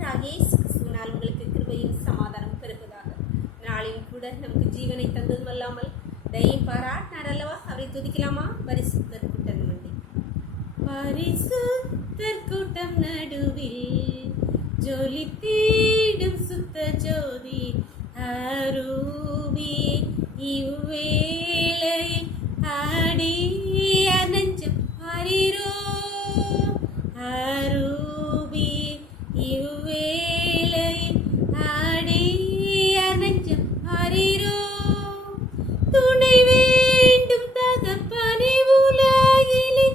கர்த்தராகிய இயேசு கிறிஸ்துவினால் உங்களுக்கு கிருபையும் சமாதானம் பெருகுவதாக. நாளில் கூட நமக்கு ஜீவனை தந்ததும் அல்லாமல் தயை பாராட்டினார் அல்லவா? அவரை துதிக்கலாமா? பரிசுத்தர் கூட்டம் நன்றி. பரிசுத்தர் கூட்டம் நடுவில் ஜொலி தீடும் சுத்த ஜோதி அரூபி இவ்வேளையில் ஆடி அனஞ்சம் ஆரிரோ அரூபி இவ்வேளையில் ஆடி அனஞ்சம் ஆரிரோ துணை வேண்டும் தகப்பனே உலகிலே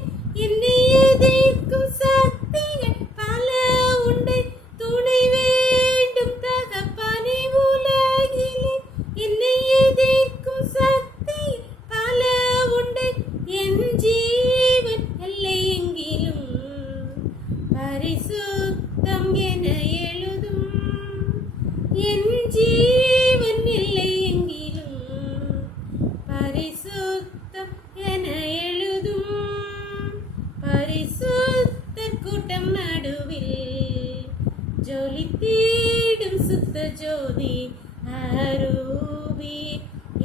என்னை எதிர்க்கும் சக்திகள் பல உண்டு. துணை வேண்டும் தகப்பனே உலகிலே என்னை எதிர்க்கும் சக்தி பல உண்டு. என் ஜீவன் எல்லை எங்கிலும் பரிசுத்தம் என எழுதும். என் ஜீவன் எல்லை எங்கிலும் பரிசுத்தம் என எழுதும். பரிசுத்தர் கூட்டம் நடுவில் ஜொலி தீடும் சுத்த ஜோதி அரூபி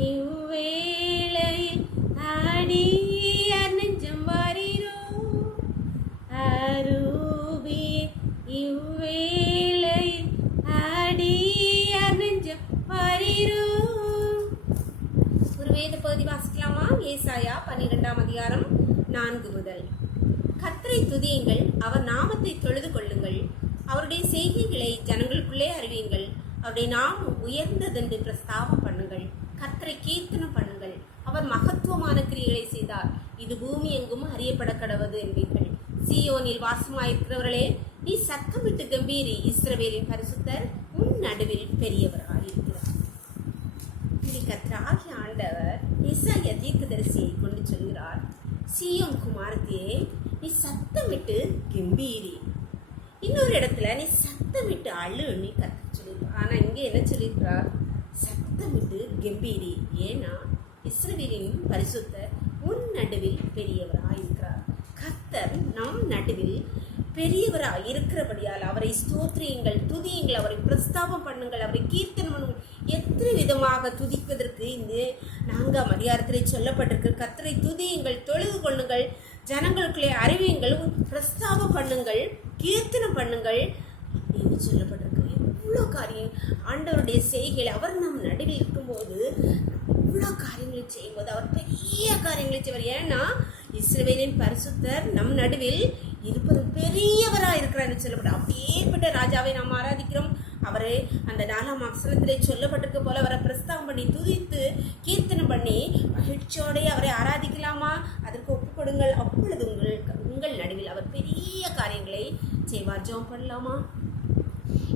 இவ்வேளையில் ஆடி நெஞ்சம் வாரிரோ அரூபி இவ்வேளையில் ஆடி நெஞ்சம் வாரிரோ. ஒரு வேத பகுதி வாசிக்கலாமா? ஏசாயா 12ஆம் அதிகாரம் 4 முதல். கர்த்தரை துதியுங்கள், அவர் நாமத்தை தொழுது கொள்ளுங்கள், அவருடைய செய்கைகளை ஜனங்களுக்குள்ளே அறிவியுங்கள், அவருடைய நாமம் உயர்ந்ததென்று பிரஸ்தாபம் பண்ணுங்கள், கர்த்தரை கீர்த்தனம் பண்ணுங்கள், அவர் மகத்துவமான கிரியைகளை செய்தார், இது பூமி எங்கும் அறியப்பட கடவது என்பீர்கள். சீயோனில் வாசமாயிருக்கிறவர்களே, நீ சத்தமிட்டு கம்பீரி, இஸ்ரவேலின் பரிசுத்தர் உன் நடுவில் பெரியவராயிருக்கிறார். கர்த்தராகிய ஆண்டவர் ஏசாயா தீர்க்கதரிசியை கொண்டு சொல்கிறார், சீயோன் குமாரத்தியே, நீ சத்தமிட்டு கம்பீரி. இன்னொரு இடத்துல நீ சத்தமிட்டு அழுன்னு கர்த்தர் சொல்லியிருக்கார். ஆனா இங்க என்ன சொல்லியிருக்கிறார்? சத்தமிட்டு கம்பீரி. ஏன்னா இஸ்ரவேலின் பரிசுத்தர் உன் நடுவில் பெரியவராயிருக்கிறார். கர்த்தர் நம் நடுவில் பெரியவராய் இருக்கிறபடியால் அவரை ஸ்தோத்திரியுங்கள், துதியுங்கள், அவரை பிரஸ்தாபம் பண்ணுங்கள், அவரை கீர்த்தனம் பண்ணுங்கள். எத்தனை விதமாக துதிப்பதற்கு இந்த 4ஆம் அதிகாரத்திலே சொல்லப்பட்டிருக்கு. கர்த்தரை துதியுங்கள், தொழுது கொள்ளுங்கள், ஜனங்களுக்குள்ளே அறிவியுங்கள், பிரஸ்தாபம் பண்ணுங்கள், கீர்த்தனம் பண்ணுங்கள் என்று சொல்லப்பட்டிருக்கு. இவ்வளோ காரியம் ஆண்டவருடைய செய்கைகள். அவர் நம் நடுவில் இருக்கும்போது இவ்வளோ காரியங்களை செய்யும்போது அவர் பெரிய காரியங்களை செய்வார். ஏன்னா இஸ்ரவேலின் பரிசுத்தர் நம் நடுவில் இருப்பது பெரியவராக இருக்கிறார் சொல்லப்பட்ட அப்பேற்பட்ட ராஜாவை நாம் ஆராதிக்கிறோம். அவரை அந்த 4ஆம் வசனத்திலே சொல்லப்பட்டிருக்க போல அவரை பிரஸ்தாபம் பண்ணி துதித்து கீர்த்தனம் பண்ணி மகிழ்ச்சியோடைய அவரை ஆராதிக்கலாமா? அதற்கு ஒப்புக் கொடுங்கள். அப்பொழுது உங்கள் நடுவில் அவர் பெரிய காரியங்களை செய்வார். ஜெபம் பண்ணலாமா?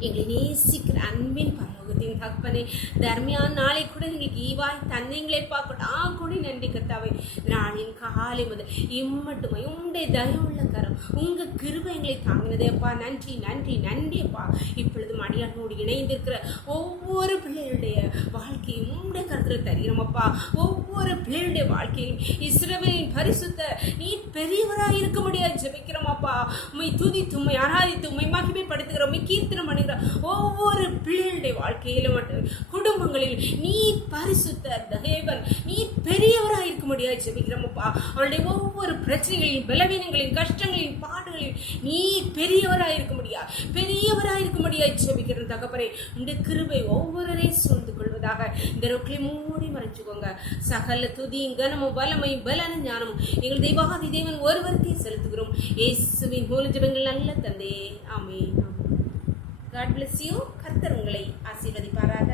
எங்களை நேசிக்கிற அன்பின் பரலோகத்தின் தகப்பனே, தர்மியான நாளை கூட எங்களுக்கு ஈவாய் தன்னைங்களே பார்க்கட்டும் கூட நன்றி கர்த்தாவே. நாளின் காலை முதல் இம்மட்டுமா உங்களுடைய தயவுள்ள கரம் உங்க கிருபை எங்களை தாங்கினதே அப்பா. நன்றி நன்றி நன்றி அப்பா. இப்பொழுது அடியானோடு இணைந்திருக்கிற ஒவ்வொரு பிள்ளைகளுடைய வாழ்க்கையும் உங்களுடைய கருத்தில் தருகிறோம் அப்பா. ஒவ்வொரு பிள்ளைகளுடைய வாழ்க்கையும் இஸ்ரவேலின் பரிசுத்த நீ பெரியவராக இருக்க முடியாது ஜெபிக்கிறோம் அப்பா. உம்மை துதித்து உம்மை ஆராதித்து உம்மை மகிமைப்படுத்துகிறோம், உம்மை கீர்த்தனம் பண்ணுகிறோம். ஒவ்வொரு பிள்ளைகளுடைய வாழ்க்கையிலும் மட்டும் குடும்பங்களில் நீ பரிசுத்த தேவன், நீ பெரியவராக இருக்க முடியாது ஜெபிக்கிறோம் அப்பா. அவருடைய ஒவ்வொரு பிரச்சனைகளின் பலவீனங்களின் கஷ்டங்களின் பாடுகளில் நீ பெரியவராக இருக்க முடியாது, பெரியவராக இருக்க முடியாது ஜெபிக்கிறோம் தகப்பனே. இந்த கிருபை ஒவ்வொருவரையும் சூழ்ந்து கொள்வதாக. இந்த ரொக்கிலை மூடி மறைச்சுக்கோங்க. சகல துதியும் கனமும் வல்லமையும் பலனும் ஞானமும் எங்கள் தெய்வாதி தேவன் ஒருவருக்கே செலுத்துகிறோம். இயேசுவின் மூலம் ஜெபங்கள் நல்ல தந்தையே, ஆமென். God bless you. கர்த்தர் உங்களை ஆசீர்வதிப்பாராக.